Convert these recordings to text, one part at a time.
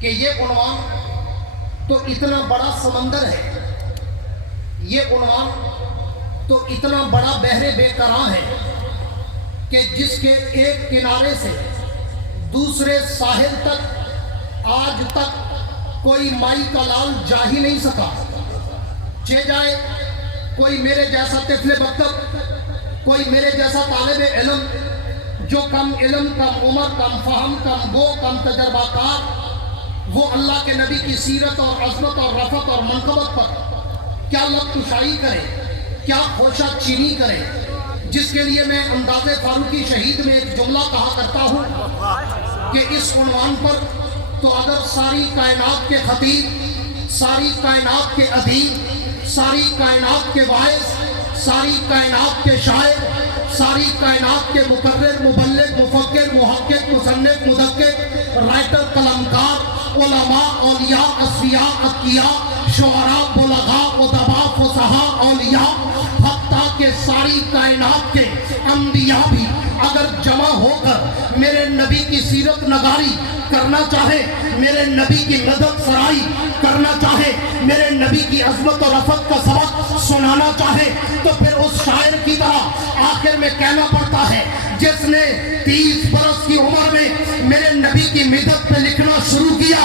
کہ یہ عنوان تو اتنا بڑا سمندر ہے، یہ عنوان تو اتنا بڑا بحر بے قرار ہے کہ جس کے ایک کنارے سے دوسرے ساحل تک آج تک کوئی مائی کا لال جا ہی نہیں سکا۔ چہ جائے کوئی میرے جیسا طفل بطب، کوئی میرے جیسا طالب علم جو کم علم، کم عمر، کم فہم، کم گو، کم تجربہ کار، وہ اللہ کے نبی کی سیرت اور عظمت اور رفعت اور منقبت پر کیا لب کشائی کرے، کیا خوشہ چینی کرے، جس کے لیے میں انداز فاروقی شہید میں ایک جملہ کہا کرتا ہوں کہ اس عنوان پر تو اگر ساری کائنات کے خطیب، ساری کائنات کے ادیب، ساری کائنات کے واعظ، ساری کائنات کے شاعر، ساری کائنات کے مقرر، مبلغ، مفکر، محقق، مصنف، مدقق، رائٹر، قلمکار، علماء، اولیاء، اصفیاء، اتقیاء، شعراء، بلغاء، ادباء، فصحاء، اولیاء، حتیٰ کہ ساری کائنات کے انبیاء بھی اگر جمع ہو کر میرے نبی کی سیرت نگاری کرنا چاہے، میرے نبی کی مدد سرائی کرنا چاہے، میرے نبی کی عظمت و رفعت کا سبق سنانا چاہے، تو پھر اس شاعر کی طرح آخر میں کہنا پڑتا ہے جس نے 30 برس کی عمر میں میرے نبی کی مدد پہ لکھنا شروع کیا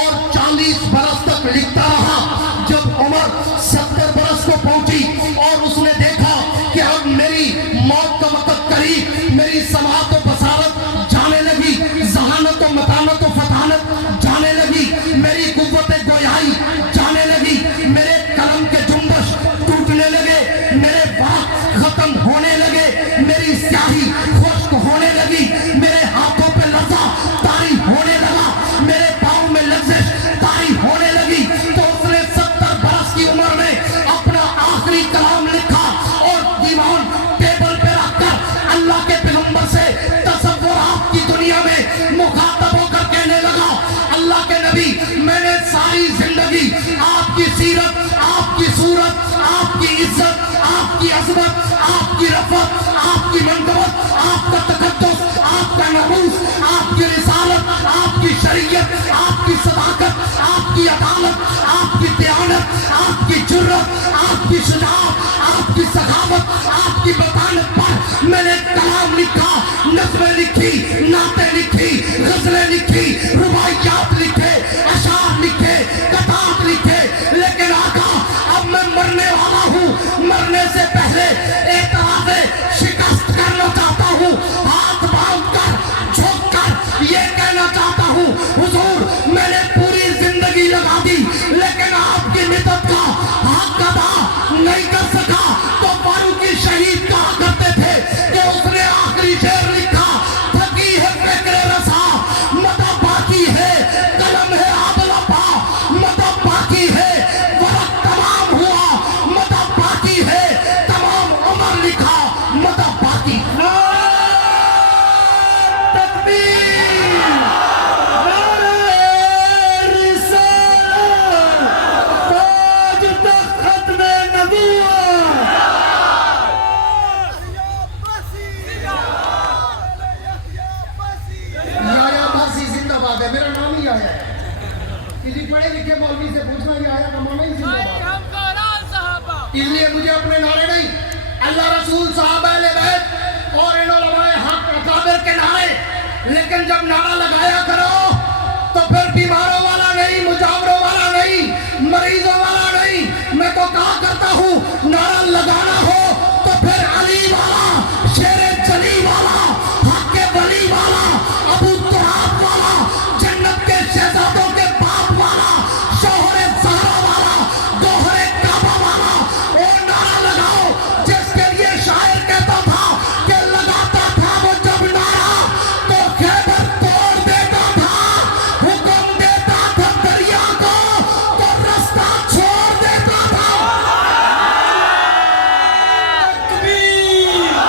اور 40 برس تک لکھتا رہا، جب عمر 70 برس کو پہنچی اور اس نے دیکھا کہ اب میری موت کا وقت قریب، میری سماعت و بصارت جانے لگی، ذہانت و متانت و فتانت جانے لگی، میری قوت گویائی جانے لگی، میرے قلم کے جنبش ٹوٹنے لگے، میرے بات ختم ہونے لگے، میری سیاہی خشک ہونے لگی، میرے ہاتھوں پہ لرزہ طاری ہونے لگا، میرے پاؤں میں لرزش طاری ہونے لگی، تو اس نے 70 برس کی عمر میں اپنا آخری کلام لکھا اور دیوان ٹیبل پہ رکھ کر اللہ کے پیغمبر سے تصورات کی دنیا میں مخاطب ہو کر کہنے لگا، اللہ کے نبی، میں نے ساری زندگی آپ کی سیرت، آپ کی صورت، آپ کی عزت، آپ کی عظمت، آپ کی رفعت، آپ کی منقبت، آپ کا تقدس، آپ کا ناموس، آپ کی رسالت، آپ کی شریعت، آپ کی صداقت، آپ کی عدالت، آپ کی دیانت، آپ کی جرت، آپ کی شجاعت، آپ کی سخاوت، آپ کی بطالت پر میں نے کلام لکھا، نظمیں لکھی، نعتیں لکھی، غزلیں لکھی، رباعیات لکھے، اشعار لکھے، قطعات لکھے، لیکن آقا اب میں مرنے والا ہوں، مرنے سے پہلے اعتراض شکست کرنا چاہتا ہوں، ہاتھ باندھ کر جھک کر یہ کہنا چاہتا ہوں، حضور میں نے پوری زندگی لگا دی لیکن آپ کی مدد کا حق ادا نہیں کر سکا، تو فاروقی شہید کہا کرتے تھے کہ اس نے آخری شعر لکھا، تھکی ہے فکر رسا مدد باقی ہے، قلم ہے عادل پا مدد باقی ہے، ورق تمام ہوا مدد باقی ہے، تمام عمر لکھا مدد باقی۔ میرا نام ہی آیا ہے، کسی پڑھے لکھے مولوی سے پوچھنا یہ آیا کا مانا ہی صحابہ، اس لیے مجھے اپنے نعرے نہیں، اللہ رسول صحابہ اہل بیت اور ان علماء حق اکابر کے نعرے، لیکن جب نعرہ لگایا کرو تو پھر بیماروں والا نہیں، مجاوروں والا نہیں، مریضوں والا نہیں، میں تو کہا کرتا ہوں نعرہ لگانا ہو تو پھر علی والا، شیر جلی والا، حق ولی والا، ابو تراب والا، جنت کے شہزادوں کے باپ والا، شوہر زہرا والا، گوہر کعبہ والا، اور نعرہ لگاؤ جس کے لیے شاعر کہتا تھا کہ لگاتا تھا وہ جب نعرہ تو خیبر توڑ دیتا تھا، حکم دیتا تھا دریا کو تو رستہ چھوڑ دیتا تھا۔ تکبیر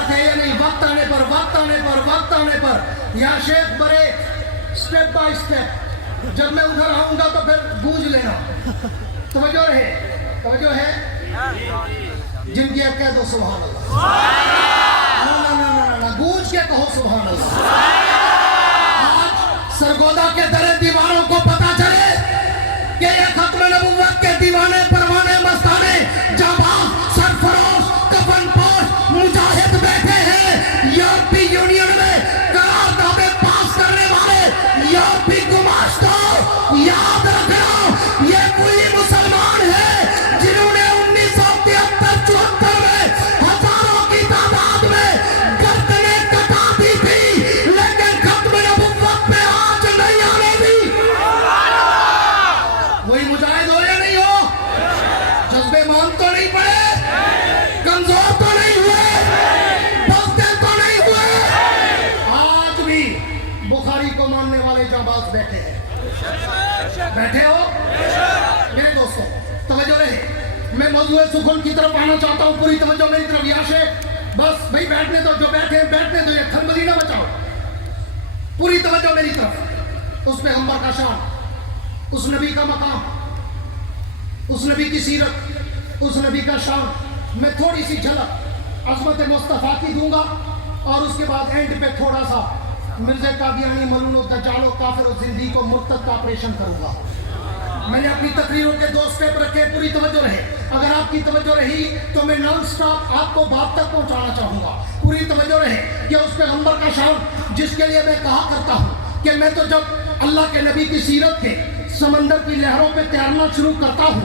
तैयार थे या नहीं? वक्त आने पर, वक्त आने पर, वक्त आने पर या शेख बड़े स्टेप बाय स्टेप, जब मैं उधर आऊंगा तो फिर गूंज लेना। तवज्जो रहे, तवज्जो है। जिनकी आप कह दो सुभान अल्लाह, ना ना ना ना ना, गूंज के कहो सुभान अल्लाह। आज सरगोदा के दरे दीवानों को पता चले कि ये खत्म नबुव्वत के दीवाने परवाने मस्ताने जाबाज सरफरोश कफनपोश मुजाहिद बैठे हैं यूरोपीय यूनियन में करारदादें पास करने वाले यूरोपीय गुमाश्ता। याद रखना ये कोई मुसलमान है जिन्होंने 1973-74 में हजारों की तादाद में गर्दनें कटा दी थी, लेकिन खत्म नबुव्वत पे आज नहीं आने दी। वही मुजाहिद हो या नहीं हो? जज्बे मान तो नहीं पड़े, कमजोर तो नहीं हुए, बस्ते तो नहीं हुए। आज भी बुखारी को मानने वाले जाबाज बैठे हैं, बैठे हो मेरे दोस्तों। तवज्जो रहे, मैं मौजूद सुखन की तरफ आना चाहता हूँ, पूरी तवज्जो मेरी तरफ। यहाँ से बस भाई बैठने दो, जो बैठे हैं बैठने दो, ये खलबली ना बचाओ। पूरी तवज्जो मेरी तरफ। उस पैगंबर का शान, उस नबी का मकाम, उस नबी की सीरत, उस नबी का शान मैं थोड़ी सी झलक अज़मत मुस्तफ़ा की दूंगा और उसके बाद एंड पे थोड़ा सा मिर्ज़ा कादियानी मलून दज्जाल काफिर जिंदगी को मुर्तद का ऑपरेशन करूंगा। मैंने अपनी तकरीरों के 2 स्टेप रखे, पूरी तवज्जो रहे। अगर आपकी तवज्जो रही तो मैं नॉन स्टॉप आपको बात तक पहुंचाना चाहूंगा। पूरी तवज्जो रहे कि उस पैगंबर का शान जिसके लिए मैं कहा करता हूं कि मैं तो जब अल्लाह के नबी की सीरत के समंदर की लहरों पे तैरना शुरू करता हूं,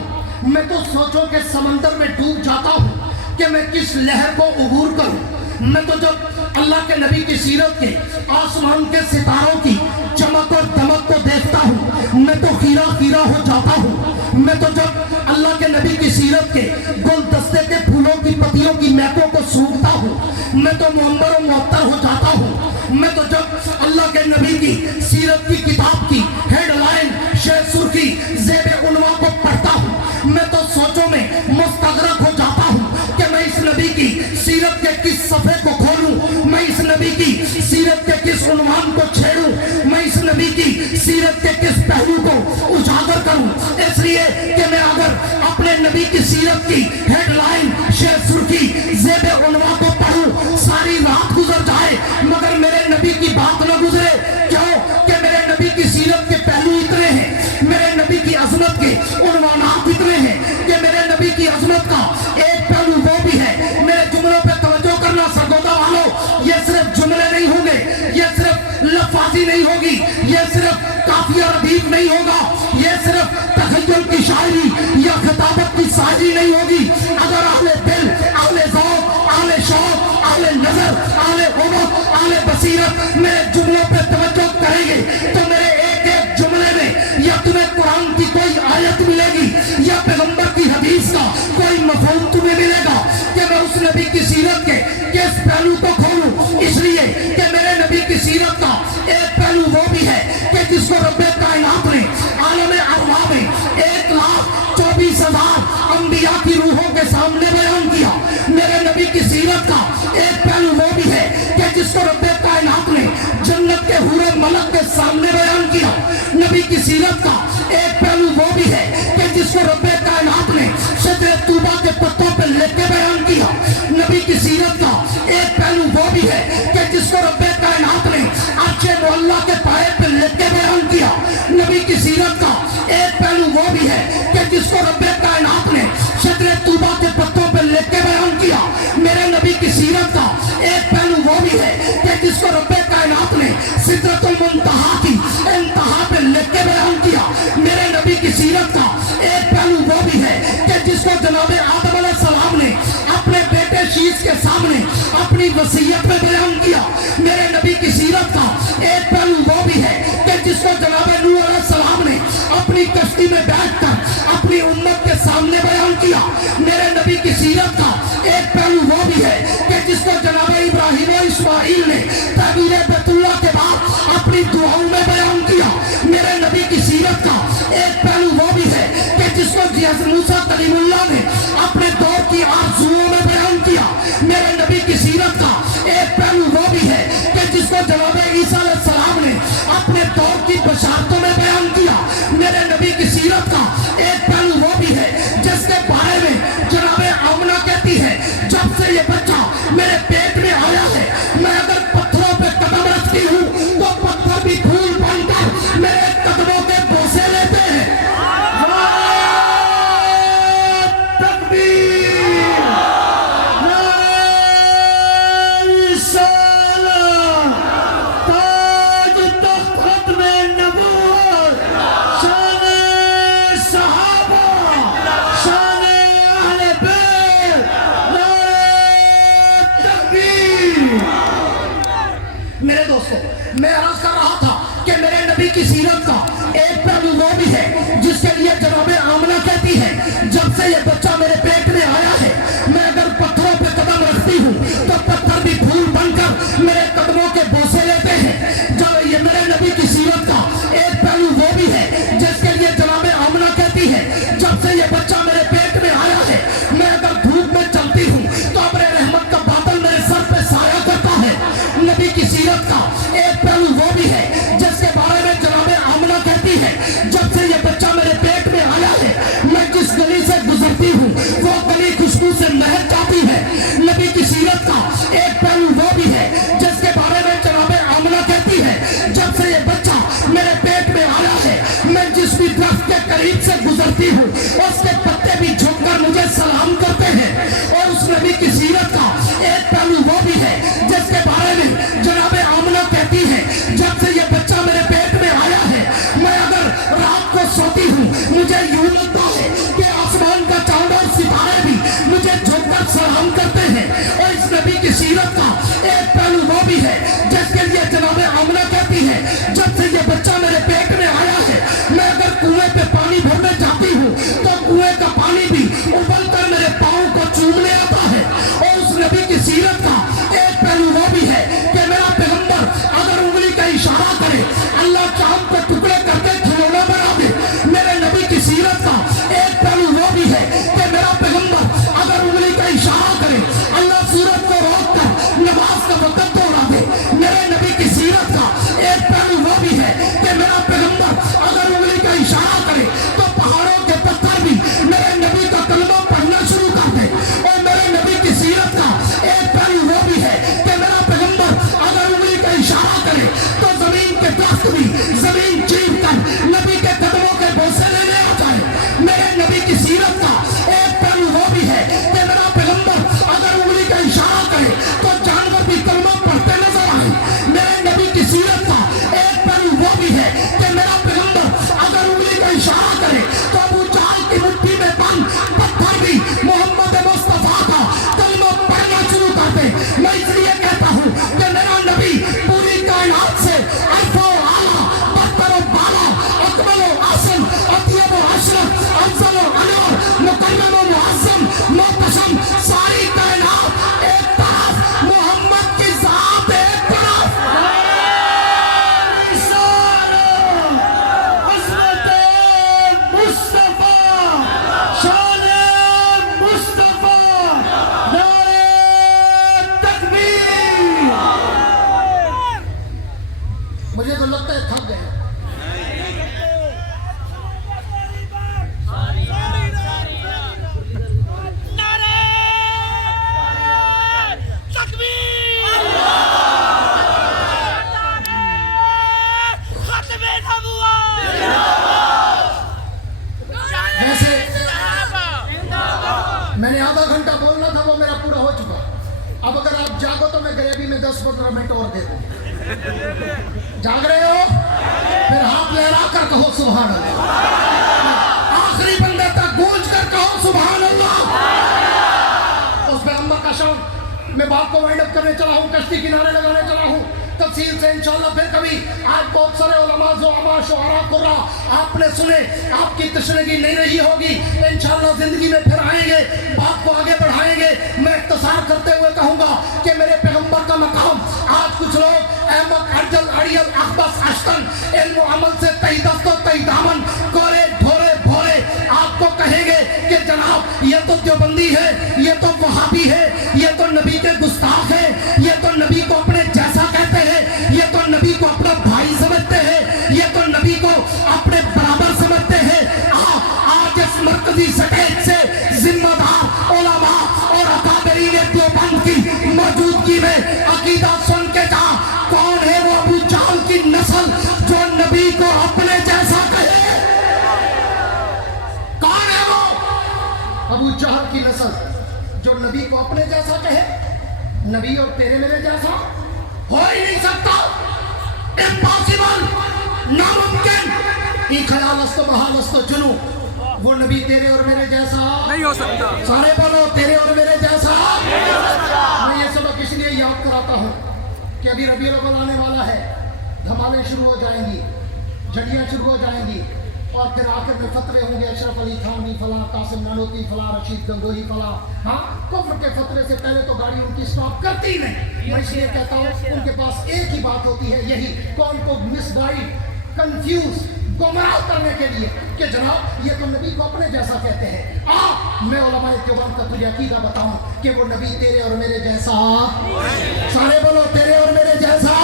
मैं तो सोचो के समंदर में डूब जाता हूं कि मैं किस लहर को उबूर करूं। मैं तो जब अल्लाह के नबी की सीरत के आसमान के सितारों की चमक और दमक को देखता हूं, मैं तो खीरा खीरा हो जाता हूं। मैं तो जब अल्लाह के नबी की सीरत के गुलदस्ते के फूलों की पत्तियों की महकों को सूंघता हूं, मैं तो मुअम्बर और मुअत्तर हो जाता हूं। मैं तो जब अल्लाह के नबी की सीरत की किताब की हेडलाइन शेर सुर्खी ज़ेब उन्वा को पढ़ता हूं, मैं तो सोचों में मुस्तगरक हो जाता हूं कि मैं इस नबी की सीरत के किस सफ़े को खोलूं, मैं इस नबी की सीरत के किस उन्वान को छेड़ूं, मैं इस नबी की सीरत के किस पहलू को उजागर करूं। इसलिए कि मैं अगर अपने नबी की सीरत की हेडलाइन शेर सुर्खी ज़ेब उन्वा को पढ़ूं, सारी रात गुजर जाए मगर मेरे नबी की बात न गुजरे। क्यों? कि मेरे नबी की सीरत के पहलू इतने हैं, मेरे नबी की अजमत के उन्वानात इतने हैं कि मेरे नबी की अजमत का एक पहलू वो भी है। मेरे जुमलों पे तवज्जो करना सरगोदा वालों, ये सिर्फ जुमले नहीं होंगे, ये सिर्फ लफाजी नहीं होगी, ये सिर्फ काफिया रदीफ नहीं होगा, ये सिर्फ तखय्युल की शायरी या खिताबत की साजी नहीं होगी। अगर अहले दिल, अहले ज़ौक़, अहले शौक़, अहले नजर, अहले उमर, अहले बसीरत मेरे जुमलों पे तवज्जो करेंगे तो मेरे एक एक जुमले में या तुम्हें कुरान की कोई आयत मिलेगी या पैगंबर की हदीस का कोई मफ़हूम तुम्हें मिलेगा कि मैं उस नबी की सीरत के किस पहलू को खोलूं। इसलिए कि मेरे नबी की सीरत का एक पहलू वो भी है कि जिसको रब्बे कायनात ने आलम अरवाह में 1,24,000 अंबिया की रूहों के सामने बयान किया। मेरे नबी की सीरत का एक पहलू वो भी है कि जिसको रब्बे कायनात ने जन्नत के हूरे मलक के सामने बयान किया। नबी की सीरत का एक पहलू वो भी है कि जिसको रब्बे कायनात ने शजरे तूबा के पत्तों पर लिख के बयान किया। नबी की सीरत का एक पहलू वो भी है कि जिसको रब्बे कायनात ने अर्शे मुअल्ला के पाए पर लिख के बयान किया। नबी की सीरत का एक पहलू वो भी है कि जिसको रब्बे कायनात ने शजरे तूबा के पत्तों पर लिख के बयान किया। मेरे नबी की सीरत का एक पहलू वो भी है कि जिसको रब्बे कायनात ने सिदरतुल मुंतहा की इंतहा पे लिख के बयान किया। मेरे नबी की सीरत का एक पहलू वो भी है कि जिसको जनाब आदम अलैहिस्सलाम ने अपने बेटे शीश के सामने अपनी वसीयत में बयान किया। मेरे नबी की सीरत का एक पहलू वो भी है कि जिसको जनाब नूह अलैहिस्सलाम ने अपनी कश्ती में बैठकर अपनी उम्मत के सामने बयान किया। मेरे नबी की सीरत का एक पहलू वो भी है कि जिसको जनाब इब्राहिम और इस्माइल ने ताबीर बैतुल्लाह के बाद अपनी दुआओं में बयान किया। मेरे नबी की सीरत का एक पहलू वो भी है कि जिसको हज़रत मूसा कलीमुल्लाह ने अपने दौर की आरज़ुओं में बयान किया। मेरे नबी की सीरत का جس کو جناب عیسیٰ علیہ السلام نے اپنے دور کی بشارتوں میں بیان کیا، میرے نبی کی سیرت کا ایک پہلو وہ بھی ہے جس کے بارے میں جناب آمنہ کہتی ہے جب سے یہ بچہ میرے پیٹ میں آیا ہے میں اگر پتھروں پہ قدم رکھتی ہوں تو پتھر بھی پھول بن کر میرے قدموں کے بوسے لیتے ہیں۔ میرے دوستوں میں عرض کر رہا تھا کہ میرے نبی کی سیرت کا ایک پہلو وہ بھی ہے جس کے لیے جناب آمنہ کہتی ہے جب سے یہ بچہ میرے پیٹ میں آیا ہے میں اگر پتھروں پہ قدم رکھتی ہوں تو پتھر بھی پھول بن کر میرے قدموں کے بوسے لیتے ہیں۔ جب یہ میرے نبی کی سیرت کا ایک پہلو وہ بھی ہے جس کے لیے جناب آمنہ کہتی ہے جب سے یہ بچہ میرے پیٹ میں آیا ہے میں اگر دھوپ میں چلتی ہوں تو اپنے رحمت کا بادل میرے سر پہ سایہ کرتا ہے۔ نبی کی سیرت کا ایک پہلو وہ بھی ہے جس کے بارے میں جناب آمنہ کہتی ہے جب سے یہ بچہ میرے پیٹ میں آیا ہے میں جس گلی سے گزرتی ہوں وہ گلی خوشبو سے مہک جاتی ہے۔ نبی کی سیرت کا ایک پہلو وہ بھی ہے جس کے بارے میں جناب آمنہ کہتی ہے جب سے یہ بچہ میرے پیٹ میں آیا ہے میں جس بھی درخت کے قریب سے گزرتی ہوں اس کے پتے بھی جھک کر مجھے سلام کرتے ہیں۔ اور اس نبی کی سیرت کا ایک پہلو وہ بھی ہے جس کے بارے میں جناب آمنہ کہتی ہے جب سے یہ بچہ میرے پیٹ میں آیا ہے میں اگر رات کو سوتی ہوں مجھے یوں لگتا ہے کہ آسمان کا چاند اور ستارے بھی مجھے جھک کر سلام کرتے ہیں۔ اور اس نبی کی سیرت کا ایک پہلو وہ بھی ہے جس کے لیے جناب آمنہ کہتی ہے جب سے یہ بچہ میرے پیٹ میں آیا ہے میں اگر کنویں پہ پانی بھرنے جاتی ہوں تو کنویں کا پانی بھی ابل کر میرے پاؤں کو چومنے آتا ہے۔ اور اس نبی کی سیرت کا ایک پہلو وہ بھی ہے کہ میرا پیغمبر اگر انگلی کا اشارہ کرے اللہ چاند کو ٹکڑے کر کے کھلونا بنا دے۔ میرے نبی کی سیرت کا ایک پہلو وہ بھی ہے کہ میرا پیغمبر اگر انگلی کا اشارہ کرے اللہ سورج کو روک کر نماز کا وقت دوہرا دے۔ میرے نبی کی سیرت کا ایک پہلو وہ بھی ہے کہ میرا پیغمبر اگر انگلی کا اشارہ کرے تو پہاڑوں کے پتھر بھی میرے نبی کا کلمہ پڑھنا شروع کر دے۔ اور میرے نبی کی سیرت کا ایک پہلو وہ بھی ہے کہ میرا پیغمبر اگر انگلی کا اشارہ کرے تو زمین کے درخت بھی زمین چیر کر نبی کے قدموں کے بوسے لینے آ جائے۔ میرے نبی کی سیرت کا ایک پہلو وہ بھی ہے کہ میرا پیغمبر اگر انگلی کا اشارہ کرے تو جانور بھی کلمہ پڑھتے نظر آئے۔ میرے نبی کی سیرت کا ایک پہلو وہ بھی ہے کہ میرا پیغمبر اگر انگلی کا اشارہ کرے تو ابو جہل کی مٹھی میں بند پتھر بھی محمد مصطفیٰ کا کلمہ پڑھنا شروع کر دے۔ میں اس لیے کہتا ہوں کہ میرا نبی پوری کائنات سے عرفہ و اعلیٰ برتر و بالا اکمل و احسن اطیب و اشرف افضل و انور مکرم و معظم محتشم ساری کائنات ایک طرف محمد کی ذات ایک طرف عظمت مصطفیٰ شان مصطفیٰ نعرہ تکبیر۔ مجھے تو لگتا ہے تھک گئے۔ میں نے آدھا گھنٹہ بولنا تھا وہ میرا پورا ہو چکا۔ اب اگر آپ جاگو تو میں گریبی میں 10-15 منٹ اور دے دوں۔ جاگ رہے ہو؟ پھر ہاتھ لہرا کر کہو سبحان اللہ۔ آخری بندے تک گونج کر کہو سبحان اللہ۔ اس پیغمبر کا شوق میں بات کو وائنڈ اپ کرنے چلا ہوں، کشتی کنارے لگانے چلا ہوں۔ تفصیل سے انشاءاللہ پھر کبھی آج بہت سارے علماء زعماء شعراء قراء آپ نے سنے، آپ کی تشنگی نہیں رہی ہوگی، انشاءاللہ زندگی میں پھر آئیں گے، بات کو آگے بڑھائیں گے۔ میں اختصار کرتے ہوئے کہوں گا کہ میرے پیغمبر کا مقام آج کچھ لوگ احمد ارجل اڑیل اخبص اشتن علم و عمل سے تہی دست و تہی دامن گورے ڈھورے بھورے آپ کو کہیں گے کہ جناب یہ تو دیوبندی ہے، یہ تو وہابی ہے، یہ تو نبی کے گستاخ ہے، یہ تو نبی کو اپنے جیسا کہتے ہیں۔ वसल्लम जो नबी को अपने जैसा कहे, नबी और तेरे मेरे जैसा हो ही नहीं सकता, इम्पॉसिबल, नामुमकिन। ई ख्यालस्तो बहालस्तो चुनू, वो नबी तेरे और मेरे जैसा नहीं हो सकता। सारे बोलो तेरे और मेरे जैसा नहीं हो सकता। मैं ये सबक इसलिए याद कराता हूँ कि अभी रबीउल अव्वल आने वाला है, धमालें शुरू हो जाएंगी, झड़ियाँ शुरू हो जाएंगी और फिर आखिर में फतवे होंगे, अशरफ अली थानवी फला, कासिम नानोती फला, रशीद गंगोही फला। हाँ, कुफ्र के फतवे से पहले तो गाड़ी उनकी स्टॉप करती ही नहीं। मैं इसलिए कहता हूँ उनके पास एक ही बात होती है, यही कौन को मिसगाइड, कंफ्यूज, गुमराह करने के लिए कि जनाब ये तो नबी को अपने जैसा कहते हैं। मैं उलमाए देवबंद का तुझे अकीदा बताऊं कि वो नबी तेरे और मेरे जैसा, सारे बोलो तेरे और मेरे जैसा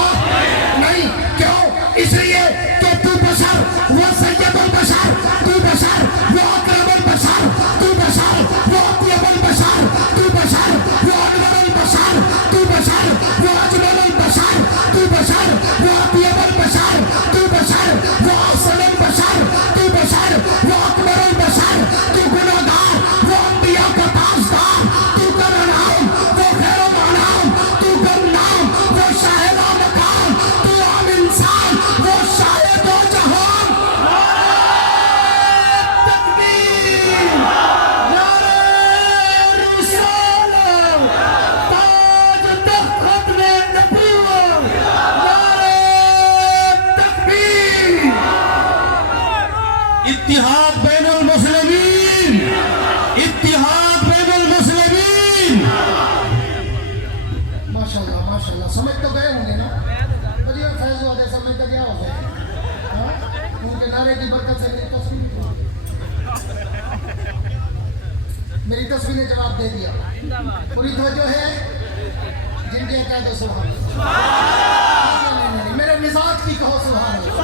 नहीं। क्यों? इसलिए कि तू बशर, वो सैयदुल बशर, तू बशर, वो अकरमुल बशर, तू बशर, वो अत्यबुल बशर, तू बशर, वो अनवरुल बशर, तू बशर, वो अजमलुल बशर, तू बशर, वो अत्यबुल बशर, तू बशर, वो अहसनुल बशर, तू बशर, वो अकबरुल बशर, तू गुनाहगार, वो अंबिया का ताजदार, तू करनाम, वो खैरो मनाम, तू गुमनाम, वो शाहिद मकाम, तू आम इंसान, वो शायद हो जहान। तकबीर, नारे रिसालत, ताज तख्त खत्म नबूवत, नारे तकबीर। इत्तिहाद बैनुल मुस्लिमीन, इत्तिहाद बैनुल मुस्लिमीन। माशाल्लाह माशाल्लाह, समझ तो गए होंगे ना? मुझे फैज वाले समझ तो क्या हो गए? हाँ? उनके नारे की बरकत से मेरी तस्वीर ने जवाब दे दिया। पूरी तवज्जो है, जिनके कह दो सुभान अल्लाह। नहीं, मेरे मिजाज की कहो सुभान अल्लाह,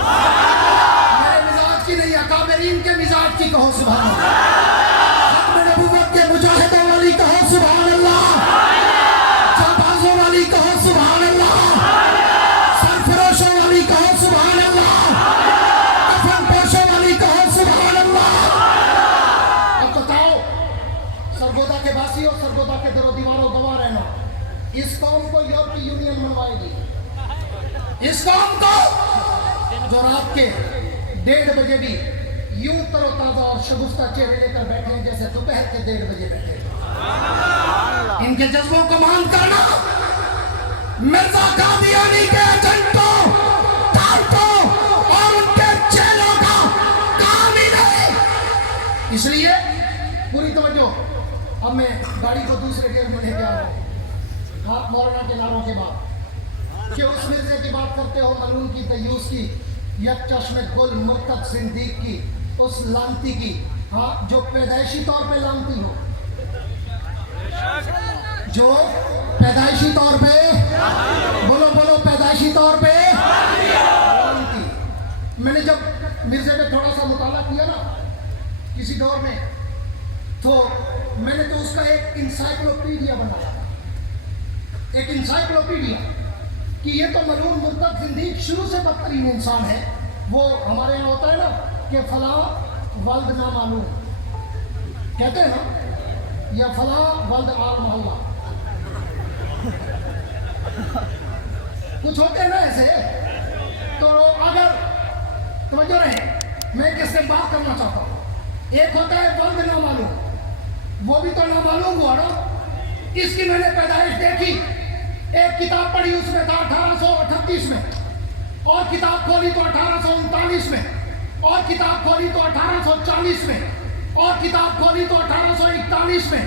मेरे मिजाज की नहीं, अकाबरीन के मिजाज की कहो सुभान अल्लाह, खत्म नबूवत के मुजाहिदों वाली कहो सुभान अल्लाह, जाबाजों वाली कहो सुभान अल्लाह, सरफरोशों वाली कहो सुभान अल्लाह, कफन पोशों वाली कहो सुभान अल्लाह। अब बताओ, सरगोदा के बासियों, सरगोदा के दरो दीवारों गवाह रहना, इस कौम को यूरोपीय यूनियन मनवाएगी। इस कौम को जो रात के 1:30 बजे भी यूं तरोताजा और शगुफ्ता चेहरे लेकर बैठे हैं जैसे दोपहर के 1:30 बजे बैठे हैं। इनके जज्बों को मान करना मिर्जा कादियानी के एजेंटों, तारकों और उनके चेलों का काम ही नहीं। इसलिए पूरी तवज्जो। अब मैं गाड़ी को दूसरे गेयर में लेके आ रहा हूँ। आप मौलाना के नारों के बाद कि उस मिर्जे की बात करते हो, मलून की, दयूस की, यक चश्मे गुल मुर्तब सिंदीक की, उस लानती की, हाँ, जो पैदाइशी तौर पे लानती हो, जो पैदाइशी तौर पे, बोलो बोलो, पैदाइशी तौर पे लानती। मैंने जब मिर्जे पे थोड़ा सा मुताला किया ना किसी दौर में, तो मैंने तो उसका एक इंसाइक्लोपीडिया बनाया, एक इंसाइक्लोपीडिया कि ये तो मलून मुर्तद जिंदगी शुरू से बदतरीन इंसान है। वो हमारे यहाँ होता है ना कि फला वल्द ना मालूम, कहते हैं ना, या फला वल्द आल मोहल्ला, कुछ होते हैं ना ऐसे। तो अगर तवज्जो रहे, मैं किससे बात करना चाहता हूँ, एक होता है वल्द ना मालूम, वो भी तो ना मालूम हुआ ना। इसकी मैंने पैदाइश देखी, एक किताब पढ़ी, उसमें था 1838 में, और किताब खोली तो 1839 में, और किताब खोली तो 1840 में, और किताब खोली तो 1841 में,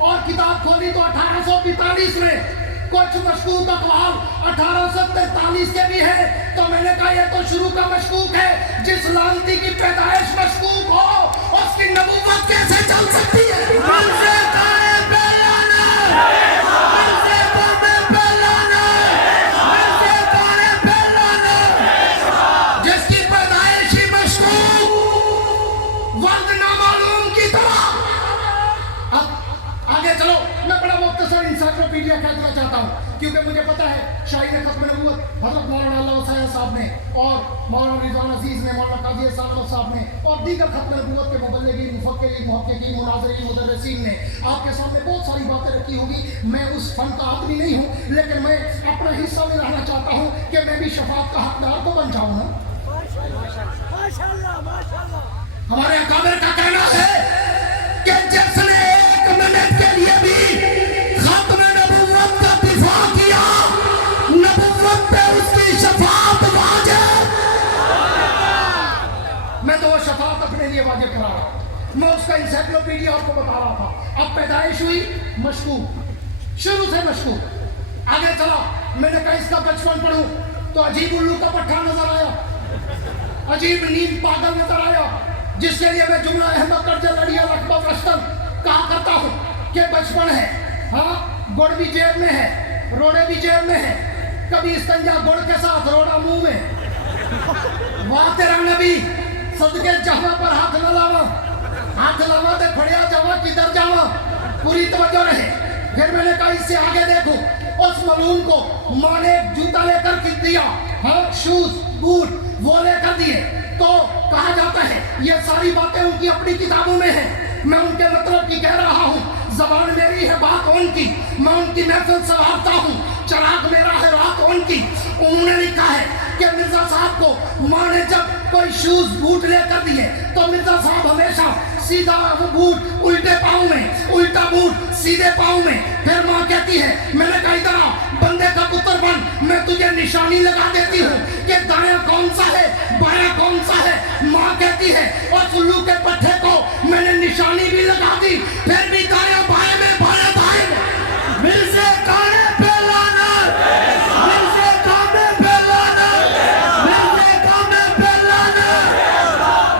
और किताब खोली तो 1842 में। कुछ मशकूक अखबार 1843 के भी है। तो मैंने कहा ये तो शुरू का मशकूक है। जिस लानती की पैदाइश मशकूक हो, उसकी नबूवत कैसे चल सकती है? जिसकी पैदाइश ही मशकूक, वल्द नामालूम की तरह। अब आगे चलो, मैं बड़ा मुख्तसर इंसाइक्लोपीडिया कहना चाहता हूँ, क्योंकि کیونکہ مجھے پتا ہے شاہین ختم نبوت حضرت مولانا اللہ وسائل صاحب نے اور مولانا رضوان عزیز نے، مولانا قاضی سالم صاحب نے اور دیگر ختم نبوت کے مبلغین، مفکرین، محققین، مناظرین، مدرسین نے آپ کے سامنے بہت ساری باتیں رکھی ہوگی. میں اس فن کا آدمی نہیں ہوں، لیکن میں اپنا حصہ میں رہنا چاہتا ہوں کہ میں بھی شفاعت کا حقدار تو بن جاؤں نا. ہمارے اکابر کا کہنا ہے کہ جس نے ایک منٹ کے لیے بھی ختم نبوت کا دفاع کیا، نبوت پہ اس کی شفاعت واجب. میں تو وہ شفاعت اپنے لیے واجب کرا رہا ہوں. میں اس کا انسائکلوپیڈیا آپ کو بتا رہا تھا. اب پیدائش ہوئی مشکوک، شروع سے مشکوک. آگے چلا، میں نے کہا اس کا بچپن پڑھوں تو عجیب الو کا پٹھا نظر آیا، عجیب نیم پاگل نظر آیا، جس کے لیے میں جملہ احمد کرجا لڑیا لکبہ رشتن کہا کرتا ہوں کہ بچپن ہے، ہاں گڑ بھی جیب میں ہے، روڑے بھی جیب میں ہے، کبھی استنجا گڑ کے ساتھ روڑا منہ میں. واہ تیرا نبی صدقے جہاں پر ہاتھ نہ لاوا، ہاتھ لاوا دے پھڑیا جاوا کدھر جاوا. پوری توجہ رہے. پھر میں نے کہا اس سے آگے دیکھو. اس ملعون کو ماں نے ایک جوتا لے کر کھل دیا، ہاں شوز بوٹ وہ لے کر دیے. تو کہا جاتا ہے یہ ساری باتیں ان کی اپنی کتابوں میں ہیں، میں ان کے مطلب کی کہہ رہا ہوں. زبان میری ہے بات ان کی، میں ان کی محفل سنوارتا ہوں. چراغ میرا ہے رات ان کی. انہوں نے لکھا ہے کہ مرزا صاحب کو ماں نے جب کوئی شوز بوٹ لے کر دیے تو مرزا صاحب ہمیشہ سیدھا وہ بوٹ الٹے پاؤں میں، الٹا بوٹ سیدھے پاؤں میں. پھر ماں کہتی ہے میں نے کہا ادھر آ بندے کا پتر بن، میں تجھے نشانی لگا دیتی ہوں کہ دایاں کون سا ہے بایاں کون سا ہے. ماں کہتی ہے اور الو کے پٹھے کو میں نے نشانی بھی لگا دی، پھر بھی دایاں بائیں میں بایاں دائیں میں. مرزے کانے پہ لانا، مرزے کانے پہ لانا، مرزے کانے پہ لانا.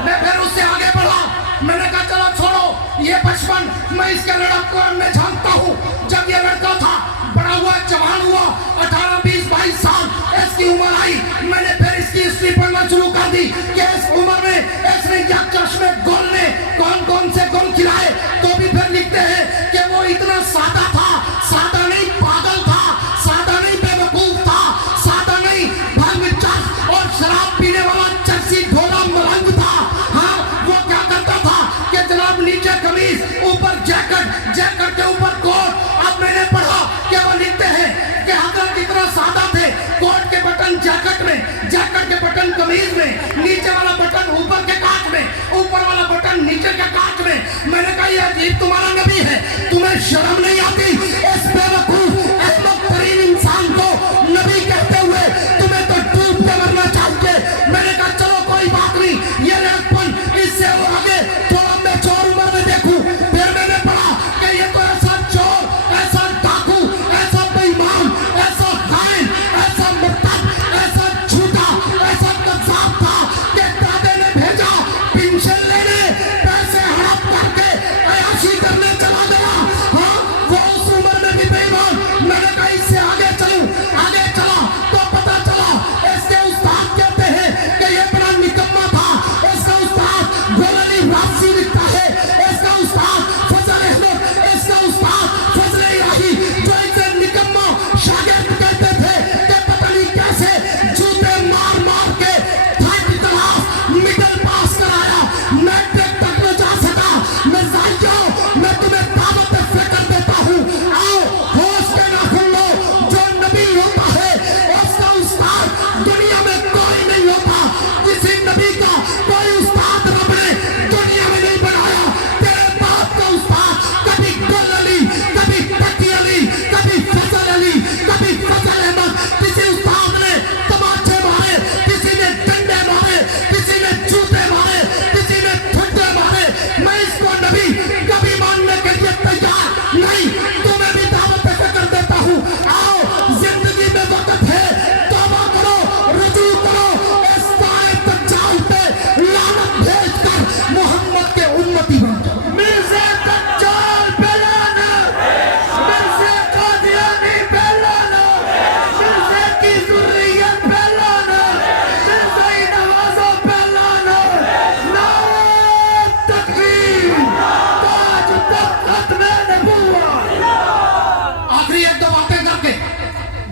میں پھر اس سے آگے بڑھا. میں نے کہا چلو چھوڑو یہ بچپن، میں اس کے لڑکپن میں جھانکتا ہوں. جب یہ لڑکا تھا بڑا ہوا جوان ہوا 18 20 22 سال اس کی عمر آئی، میں نے پھر اس کی ہسٹری پڑھنا شروع کر دی کہ اس عمر میں اس نے یک چشم گل نے کون کون سے گل کھلائے. تو بھی پھر لکھتے ہیں کہ وہ اتنا سادہ تھا، سادہ نہیں پاگل تھا، سادہ نہیں بے وقوف تھا، سادہ نہیں بھنگ چرس اور شراب پینے والا چرسی ڈھولا ملنگ تھا. ہاں وہ کیا کرتا تھا کہ جناب نیچے قمیض اوپر جیکٹ، جیکٹ کے اوپر کوٹ. اب میں نے پڑھا کہ وہ لکھتے ہیں کہ حضرت اتنا سادہ تھے، کوٹ کے بٹن جیکٹ میں، جیکٹ کے بٹن قمیض میں، نیچے والا بٹن اوپر کے کاٹ میں، اوپر والا بٹن نیچے کے کاٹ میں. میں نے کہا یہ عجیب تمہارا نبی ہے، تمہیں شرم نہیں آتی اس بے وقوف احمق ترین انسان کو نبی کہتے ہوئے؟ تمہیں تو ڈوب کے مرنا چاہیے. میں نے کہا چلو کوئی بات نہیں، یہ لڑکپن اس سے وہ آگے تھوڑا میں چور عمر میں دیکھوں. پھر میں نے پڑھا کہ یہ تو ایسا چور، ایسا ڈاکو، ایسا بے ایمان، ایسا خائن، ایسا مرتد، ایسا جھوٹا، ایسا قذاب تھا کہ دادے نے بھیجا پنشن لینے، پیسے ہڑپ کر کے عیاشی کرنے چلا گیا. ہاں وہ اس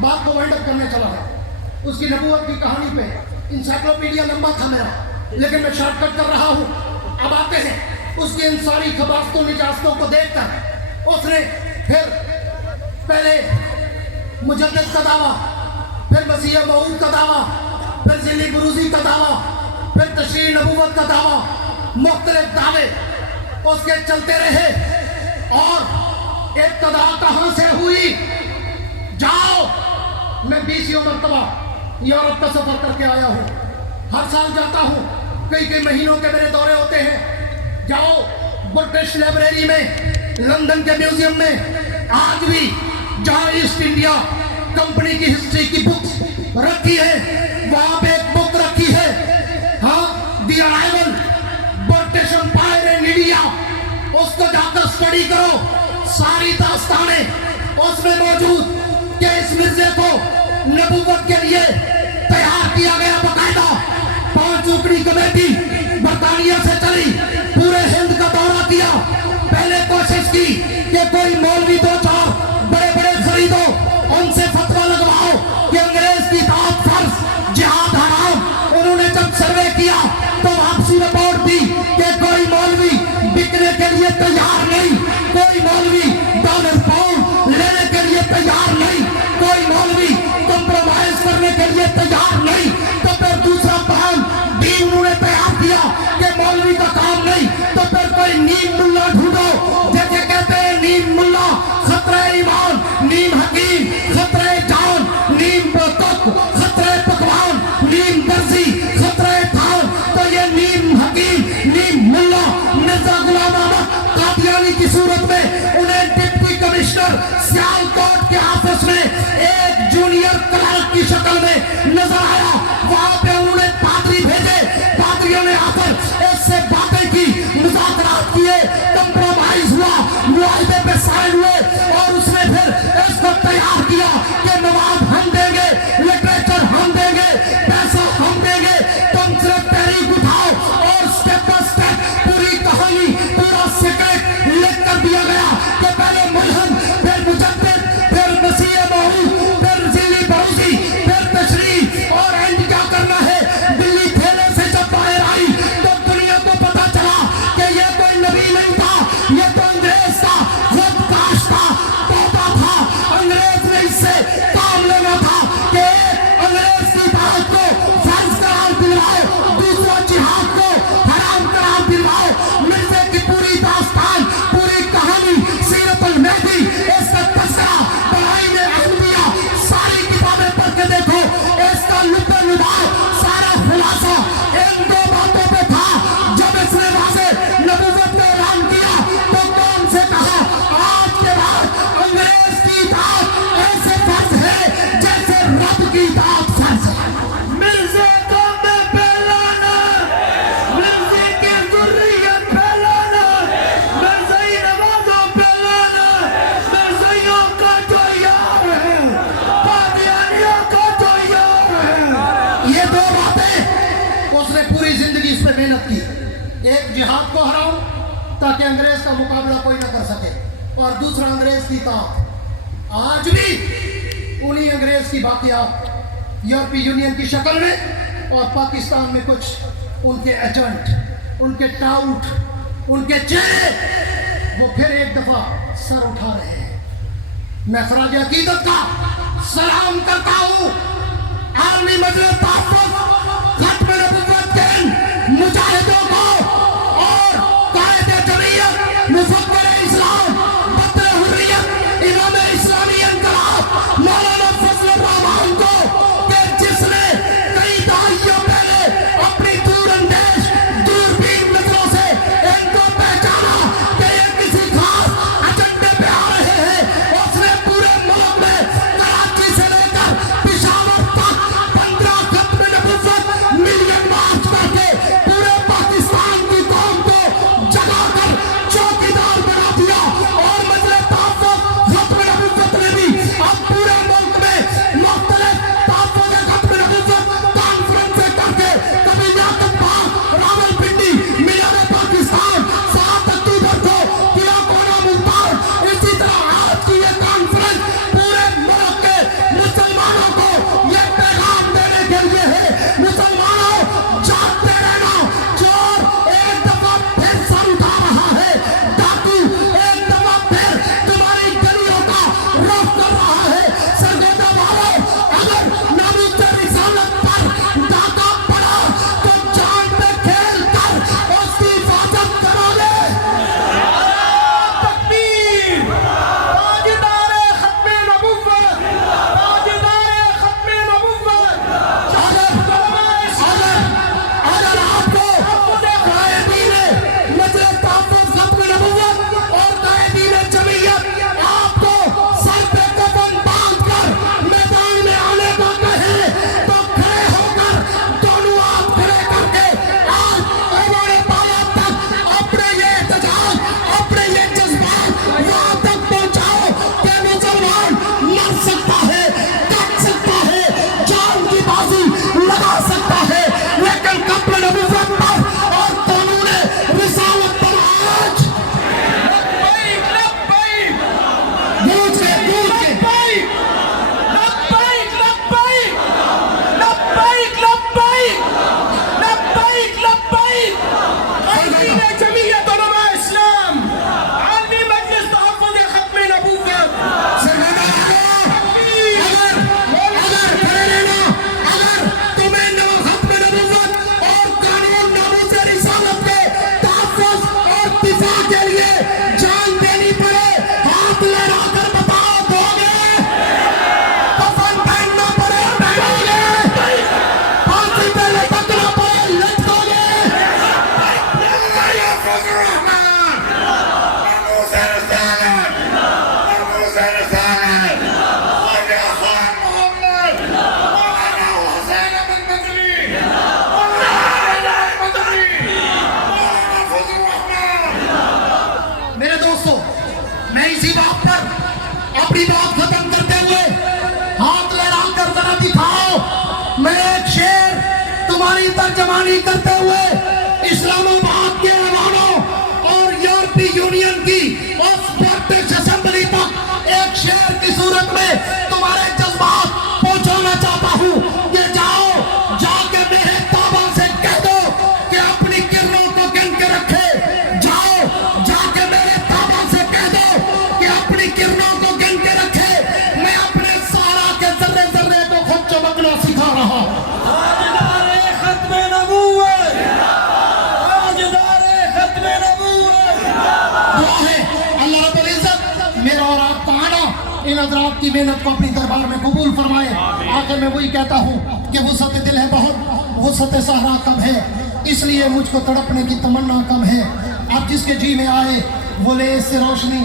बात को वाइंड अप करने चला था। उसकी नबूवत की कहानी पे इंसाइक्लोपीडिया लंबा था मेरा, लेकिन मैं शॉर्टकट कर रहा हूँ। अब आते हैं उसकी इन सारी खबास्तों निजास्तों को देखकर उसने फिर पहले मुजद्दिद का दावा, फिर मसीह मऊद का दावा, फिर ज़िली बुरूज़ी का दावा, फिर तशरीह नबूवत का दावा, मुख्तलिफ दावे उसके चलते रहे। और इब्तिदा कहाँ से हुई? जाओ, मैं 20 मरतबा यूरोप का सफर करके आया हूँ, हर साल जाता हूँ, कई कई महीनों के मेरे दौरे होते हैं। जाओ ब्रिटिश लाइब्रेरी में, लंदन के म्यूजियम में, आज भी जहाँ ईस्ट इंडिया कंपनी की हिस्ट्री की बुक्स रखी है, वहां पे एक बुक रखी है, हाँ, the arrival British empire in India. उसको जाकर स्टडी करो, सारी दास्तानें उसमें मौजूद कि इस मिर्जे को नबूवत के लिए तैयार किया गया। बकायदा 5 ऊपरी कमेटी बरतानिया से चली, पूरे हिंद का दौरा किया, पहले कोशिश की कि कोई मौलवी 2-4 बड़े-बड़े खरीदो, उनसे फतवा लगवाओ कि अंग्रेज की इताअत फर्ज, जिहाद हराम। उन्होंने जब सर्वे किया तो वापसी रिपोर्ट दी कि कोई मौलवी बिकने के लिए तैयार नहीं, कोई मौलवी डॉलर पाउंड लेने के लिए तैयार नहीं, कोई मौलवी कंप्रोमाइज करने के लिए तैयार नहीं। तो फिर दूसरा काम भी उन्होंने तैयार किया कि मौलवी का काम नहीं, तो फिर कोई नीम मुल्ला ढूंढो। जैसे कहते हैं नीम मुल्ला खतरे ईमान, नीम हकीम खतरे जान, नीम तक खतरे पकवान, नीम दर्जी खतरे थान। तो ये नीम हकीम, नीम मुल्ला मिर्जा गुलाम अहमद कादियानी की सूरत में उन्हें डिप्टी कमिश्नर सियालकोट के ऑफिस में एक जूनियर क्लर्क की शक्ल में नजर आया। वहां पे उन्होंने पादरी भेजे, पादरियों ने आकर इससे बातें की, मुज़ाकरात किए, कंप्रोमाइज हुआ, मुआहदे पे साइन हुए और उसने फिर इसको तैयार किया कि नवाब हम देंगे, लिटरेचर हम देंगे, पैसा हम देंगे, तुम सिर्फ तहरीक उठाओ। और स्टेप बाय स्टेप पूरी कहानी, पूरा सीक्रेट लिख कर दिया गया कि पहले मुल्हम, फिर मुजद्दिद, फिर मसीह मऊद, फिर ज़िली बुरूज़ी, फिर तशरीह, और एंड क्या करना है। दिल्ली ठेले से जब बाहर आई तो दुनिया को पता चला कि ये कोई नबी नहीं था, ये तो अंग्रेज था, खुद काश था, तौबा था। अंग्रेज ने इससे काम लेना था कि अंग्रेज की बात को फर्ज करार दिलवाओ, दूसरा जिहाद को हराम करार दिलवाओ। मिर्जे की पूरी दास्तान, पूरी कहानी, सीरतुल महदी, इसका तस्करा, बराइन अहमदिया, सारी किताबें पढ़ के देखो, इसका लुत्फ़ लुभाओ, सारा खुलासा इन 2 बातों पे था। जब इसने वाज़े नबूवत का ऐलान किया तो कौन से कहा, आज के बाद अंग्रेज की इताअत ऐसे फर्ज है जैसे रब की इताअत फर्ज है। मिर्ज़े को फैलाना, मिर्ज़े की ज़ुर्रियत फैलाना, मिर्ज़ाई नवाज़ों फैलाना, मिर्ज़ाइयों का जो यार है, कादियानियों का जो यार है। ये 2 बातें उसने पूरी जिंदगी इस पे मेहनत की। एक जिहाद को हराऊं ताकि अंग्रेज का मुकाबला कोई ना कर सके, और दूसरा अंग्रेज की इताअत। आज भी उन्हीं अंग्रेज की बाकियात यूरोपीय यूनियन की शक्ल में, और पाकिस्तान में कुछ उनके एजेंट, उनके टाउट, उनके चेहरे, वो फिर एक दफा सर उठा रहे हैं। मैं खराज अकीदत का सलाम करता हूँ आलमी मजलिस तहफ़्फ़ुज़ खत्म नबुव्वत के इन मुजाहिदों को और कायदे जमीयत, मुफक्किर इस्लाम, बद्र हुर्रियत, इमाम इस्लामी इनकलाब मौलाना फजल रहमान को, कि जिसने कई दहाइयों पहले अपनी दूरअंदेश, दूरबीन नजरों से इनको पहचाना कि ये किसी खास एजेंडे पे आ रहे हैं। उसने पूरे मुल्क में कराची से लेकर पेशावर तक 15 खत्म नबुव्वत ترجمانی کرتے ہوئے اسلام آباد کے ایوانوں اور یورپی یونین کی اس برٹش اسمبلی تک ایک شعر کی صورت میں تمہارے جذبات پہنچانا چاہتا ہوں کہ جاؤ جا کے میرے تابع سے کہہ دو کہ اپنی کرنوں کو گن کے رکھے. جاؤ جا کے میرے تابع سے کہہ دو کہ اپنی کرنوں کو گن کے رکھے. میں اپنے سارا کے ذرے ذرے کو خود چمکنا سکھا رہا ہوں. تاجدار ختم نبوت، تاجدار ختم نبوت. دعا ہے اللہ رب العزت میرا اور آپ کا آنا ان حضرات کی محنت کو اپنی دربار میں قبول فرمائے. آخر میں وہی کہتا ہوں کہ وسعت دل ہے بہت، وسعت صحرا کم ہے، اس لیے مجھ کو تڑپنے کی تمنا کم ہے. اب جس کے جی میں آئے وہ لے اس سے روشنی،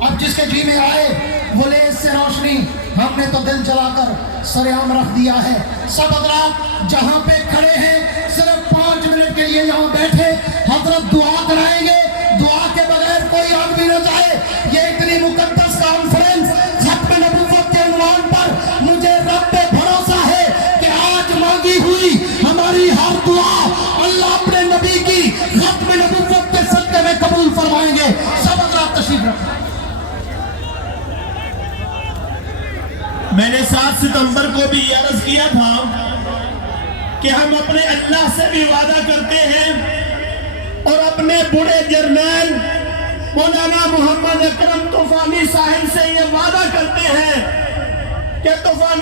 اب جس کے جی میں آئے وہ لے اس سے روشنی. ہم نے تو دل جلا کر سرعام رکھ دیا ہے. سب حضرات جہاں پہ کھڑے ہیں صرف 5 منٹ کے لیے یہاں بیٹھے، حضرت دعا کرائیں گے. دعا کے بغیر کوئی آدمی نہ جائے. یہ اتنی مقدس کانفرنس ختم نبوت کے عنوان پر مجھے رب پہ بھروسہ ہے کہ آج مانگی ہوئی ہماری ہر دعا اللہ اپنے نبی کی ختم نبوت کے صدقے میں قبول فرمائیں گے. سب حضرات تشریف رکھیں. میں نے 7 ستمبر کو بھی یہ عرض کیا تھا کہ ہم اپنے اللہ سے بھی وعدہ کرتے ہیں اور اپنے بڑے جرنیل مولانا محمد اکرم طوفانی صاحب سے یہ وعدہ کرتے ہیں کہ طوفانی